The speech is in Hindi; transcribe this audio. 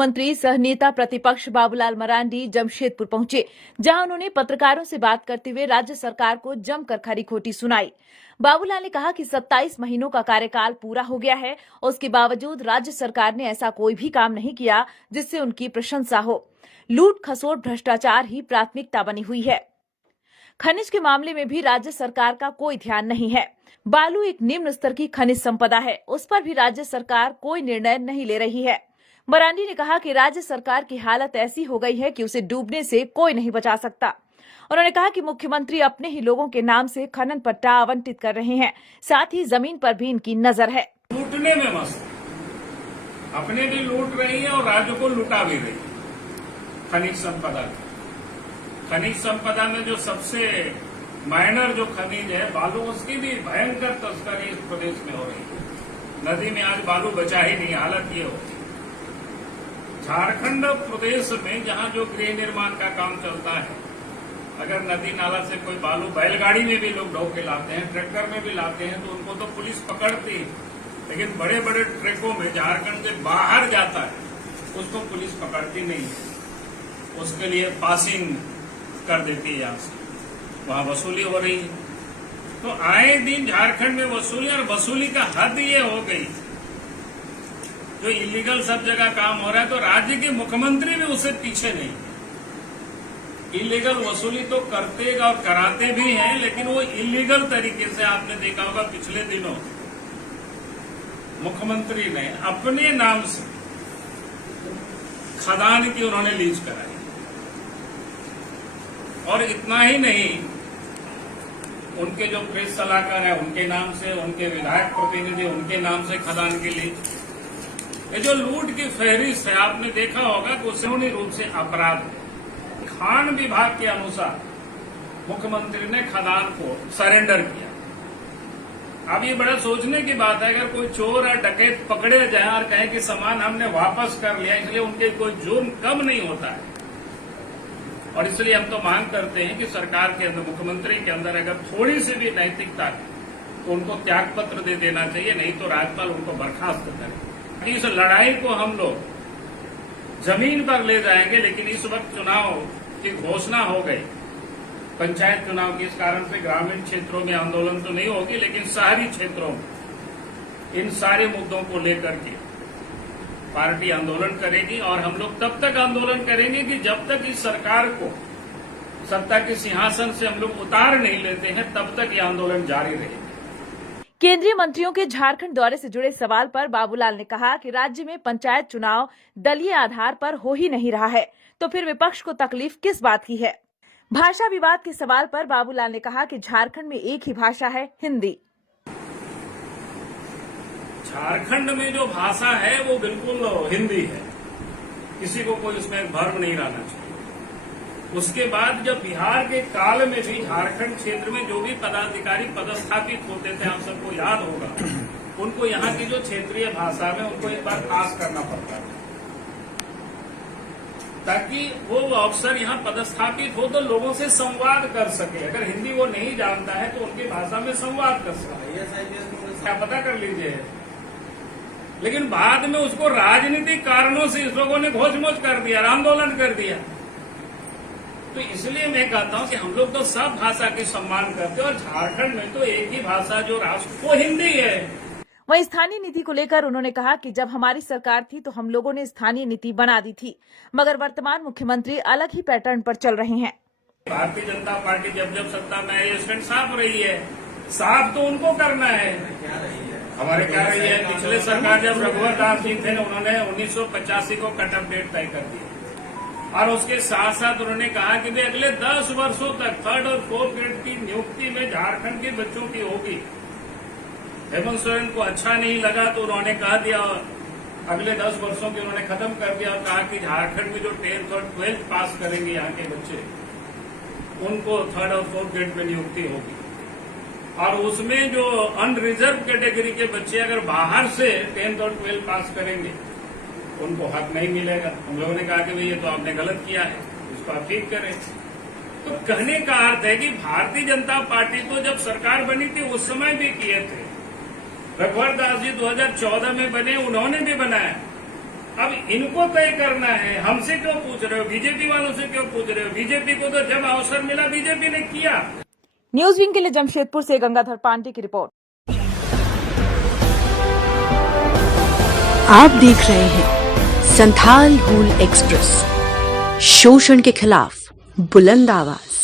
मंत्री सह नेता प्रतिपक्ष बाबूलाल मरांडी जमशेदपुर पहुंचे, जहां उन्होंने पत्रकारों से बात करते हुए राज्य सरकार को जमकर खरी खोटी सुनाई। बाबूलाल ने कहा कि 27 महीनों का कार्यकाल पूरा हो गया है, उसके बावजूद राज्य सरकार ने ऐसा कोई भी काम नहीं किया जिससे उनकी प्रशंसा हो। लूट खसोट भ्रष्टाचार ही प्राथमिकता बनी हुई है। खनिज के मामले में भी राज्य सरकार का कोई ध्यान नहीं है। बालू एक निम्न स्तर की खनिज संपदा है, उस पर भी राज्य सरकार कोई निर्णय नहीं ले रही है। मरांडी ने कहा कि राज्य सरकार की हालत ऐसी हो गई है कि उसे डूबने से कोई नहीं बचा सकता। उन्होंने कहा कि मुख्यमंत्री अपने ही लोगों के नाम से खनन पट्टा आवंटित कर रहे हैं, साथ ही जमीन पर भी इनकी नजर है। लूटने में मस्त, अपने भी लूट रही है और राज्य को लुटा भी रही है। खनिज संपदा में जो सबसे माइनर जो खनिज है बालू, उसकी भी भयंकर तस्करी इस प्रदेश में हो रही है। नदी में आज बालू बचा ही नहीं, हालत ये हो। झारखंड प्रदेश में जहां जो गृह निर्माण का काम चलता है, अगर नदी नाला से कोई बालू बैलगाड़ी में भी लोग ढो के लाते हैं, ट्रैक्टर में भी लाते हैं, तो उनको तो पुलिस पकड़ती है। लेकिन बड़े बड़े ट्रकों में झारखंड से बाहर जाता है, उसको पुलिस पकड़ती नहीं है। उसके लिए पासिंग कर देती है, यहां से वहां वसूली हो रही है। तो आए दिन झारखंड में वसूली, और वसूली का हद ये हो गई, जो इलीगल सब जगह काम हो रहा है, तो राज्य के मुख्यमंत्री भी उससे पीछे नहीं। इलीगल वसूली तो करते और कराते भी हैं, लेकिन वो इलीगल तरीके से, आपने देखा होगा पिछले दिनों मुख्यमंत्री ने अपने नाम से खदान की उन्होंने लीज कराई। और इतना ही नहीं, उनके जो प्रेस सलाहकार है उनके नाम से, उनके विधायक प्रतिनिधि उनके नाम से खदान की लीज। ये जो लूट की फहरिस्त है, आपने देखा होगा कि कानूनी रूप से अपराध है। खान विभाग के अनुसार मुख्यमंत्री ने खदान को सरेंडर किया। अब ये बड़ा सोचने की बात है, अगर कोई चोर या डकैत पकड़े जाए और कहे कि सामान हमने वापस कर लिया, इसलिए उनके कोई जुर्म कम नहीं होता है। और इसलिए हम तो मांग करते हैं कि सरकार के अंदर, मुख्यमंत्री के अंदर अगर थोड़ी सी भी नैतिकता है तो उनको त्याग पत्र दे देना चाहिए, नहीं तो राज्यपाल उनको बर्खास्त करें। इस लड़ाई को हम लोग जमीन पर ले जाएंगे, लेकिन इस वक्त चुनाव की घोषणा हो गई, पंचायत चुनाव की, इस कारण से ग्रामीण क्षेत्रों में आंदोलन तो नहीं होगी, लेकिन शहरी क्षेत्रों में इन सारे मुद्दों को लेकर के पार्टी आंदोलन करेगी। और हम लोग तब तक आंदोलन करेंगे कि जब तक इस सरकार को सत्ता के सिंहासन से हम लोग उतार नहीं लेते हैं, तब तक ये आंदोलन जारी रहेगा। केंद्रीय मंत्रियों के झारखंड दौरे से जुड़े सवाल पर बाबूलाल ने कहा कि राज्य में पंचायत चुनाव दलीय आधार पर हो ही नहीं रहा है, तो फिर विपक्ष को तकलीफ किस बात की है। भाषा विवाद के सवाल पर बाबूलाल ने कहा कि झारखंड में एक ही भाषा है, हिंदी। झारखंड में जो भाषा है वो बिल्कुल हिंदी है, किसी को कोई उसमें भ्रम नहीं रहना चाहिए। उसके बाद जब बिहार के काल में भी झारखंड क्षेत्र में जो भी पदाधिकारी पदस्थापित होते थे, आप सबको याद होगा, उनको यहाँ की जो क्षेत्रीय भाषा में उनको एक बार पास करना पड़ता था, ताकि वो अफसर यहाँ पदस्थापित हो तो लोगों से संवाद कर सके। अगर हिंदी वो नहीं जानता है तो उनकी भाषा में संवाद कर सके, क्या पता कर लीजिए। लेकिन बाद में उसको राजनीतिक कारणों से इस लोगों ने घोषमोज कर दिया, आंदोलन कर दिया। तो इसलिए मैं कहता हूं कि हम लोग तो सब भाषा की सम्मान करते हैं, और झारखंड में तो एक ही भाषा जो राष्ट्र, वो हिंदी है। वहीं स्थानीय नीति को लेकर उन्होंने कहा कि जब हमारी सरकार थी तो हम लोगों ने स्थानीय नीति बना दी थी, मगर वर्तमान मुख्यमंत्री अलग ही पैटर्न पर चल रहे हैं। भारतीय जनता पार्टी जब जब सत्ता में आई, स्टैंड साफ रही है, साफ तो उनको करना है। हमारे क्या रही है, पिछले सरकार जब रघुवर दास जी थे, उन्होंने 1985 को कट ऑफ डेट तय कर दिया, और उसके साथ साथ उन्होंने कहा कि वे अगले 10 वर्षों तक 3rd और 4th ग्रेड की नियुक्ति में झारखंड के बच्चों की होगी। हेमंत सोरेन को अच्छा नहीं लगा तो उन्होंने कहा दिया, अगले 10 वर्षों की उन्होंने खत्म कर दिया, और कहा कि झारखंड में जो 10th और 12th पास करेंगे यहाँ के बच्चे, उनको 3rd और 4th ग्रेड में नियुक्ति होगी। और उसमें जो अनरिजर्व कैटेगरी के बच्चे अगर बाहर से 10th और 12th पास करेंगे, उनको हक नहीं मिलेगा। हम लोगों ने कहा कि भाई ये तो आपने गलत किया है, इसको आप ठीक करें। तो कहने का अर्थ है कि भारतीय जनता पार्टी तो जब सरकार बनी थी उस समय भी किए थे। रघुवर दास जी 2014 में बने, उन्होंने भी बनाया, अब इनको तय करना है, हमसे क्यों पूछ रहे हो, बीजेपी वालों से क्यों पूछ रहे हो? बीजेपी को तो जब अवसर मिला बीजेपी ने किया। न्यूज विंग के लिए जमशेदपुर से गंगाधर पांडे की रिपोर्ट। आप देख रहे हैं संथाल हूल एक्सप्रेस, शोषण के खिलाफ बुलंद आवाज।